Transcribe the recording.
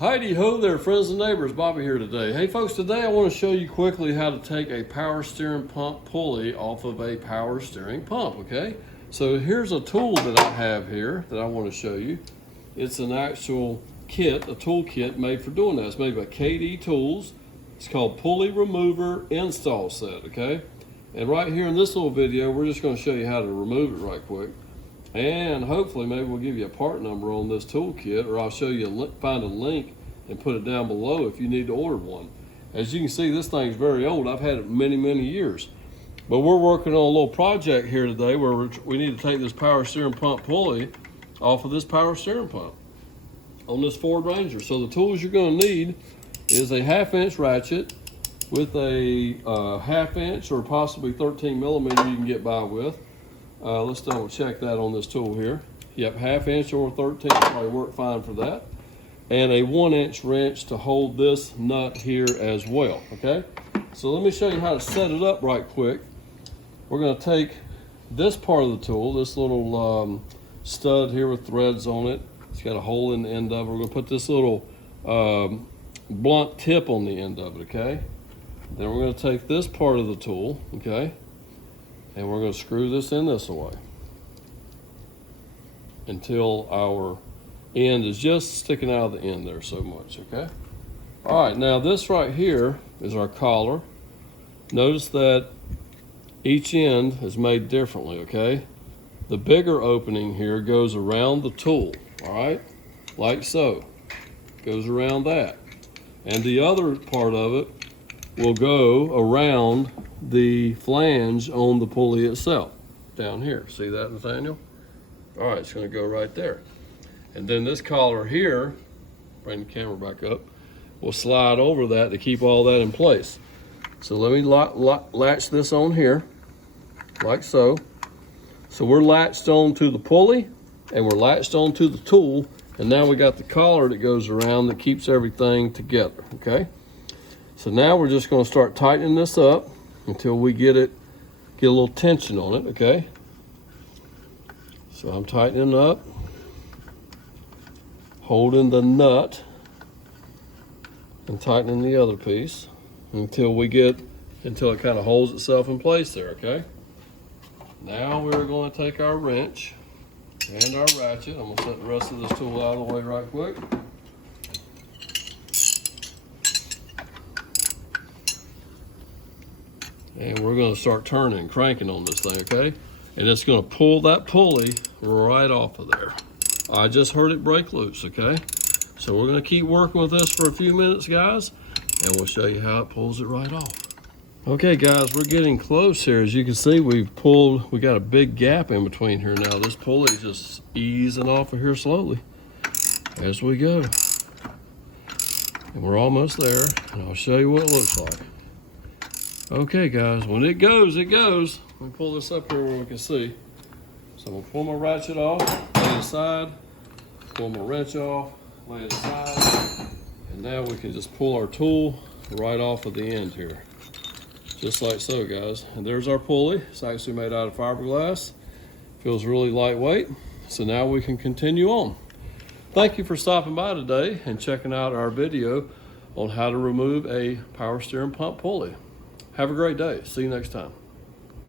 Heidi ho there, friends and neighbors. Bobby here today. Hey folks, today I want to show you quickly how to take a power steering pump pulley off of a power steering pump, okay? So here's a tool that I have here that I want to show you. It's an actual kit, a tool kit made for doing that. It's made by KD Tools. It's called Pulley Remover Install Set, okay? And right here in this little video, we're just going to show you how to remove it right quick. And hopefully maybe we'll give you a part number on this toolkit, or I'll show you find a link and put it down below if you need to order one. As you can see, this thing's very old. I've had it many years. But we're working on a little project here today where we need to take this power steering pump pulley off of this power steering pump on this Ford Ranger. So the tools you're going to need is a 1/2-inch ratchet with a 1/2 inch or possibly 13 millimeter you can get by with. Let's double check that on this tool here. Yep, 1/2 inch or 13 probably work fine for that. And a 1-inch wrench to hold this nut here as well, okay? So let me show you how to set it up right quick. We're gonna take this part of the tool, this little stud here with threads on it. It's got a hole in the end of it. We're gonna put this little blunt tip on the end of it, okay? Then we're gonna take this part of the tool, okay? And we're going to screw this in this way until our end is just sticking out of the end there so much, okay? All right, now this right here is our collar. Notice that each end is made differently, okay? The bigger opening here goes around the tool, all right? Like so, goes around that. And the other part of it will go around the flange on the pulley itself down here. See that, Nathaniel? All right, it's going to go right there. And then this collar here, bring the camera back up, will slide over that to keep all that in place. So let me latch this on here like so. So we're latched on to the pulley and we're latched on to the tool, and now we got the collar that goes around that keeps everything together, okay? So now we're just going to start tightening this up until we get a little tension on it, okay? So I'm tightening up, holding the nut and tightening the other piece until it kind of holds itself in place there, okay? Now we're going to take our wrench and our ratchet. I'm going to set the rest of this tool out of the way right quick. And we're going to start turning and cranking on this thing, okay? And it's going to pull that pulley right off of there. I just heard it break loose, okay? So we're going to keep working with this for a few minutes, guys, and we'll show you how it pulls it right off. Okay, guys, we're getting close here. As you can see, we got a big gap in between here now. This pulley is just easing off of here slowly as we go. And we're almost there, and I'll show you what it looks like. Okay, guys, when it goes, it goes. Let me pull this up here where we can see. So I'm gonna pull my ratchet off, lay it aside, pull my wrench off, lay it aside, and now we can just pull our tool right off of the end here. Just like so, guys. And there's our pulley. It's actually made out of fiberglass. Feels really lightweight. So now we can continue on. Thank you for stopping by today and checking out our video on how to remove a power steering pump pulley. Have a great day. See you next time.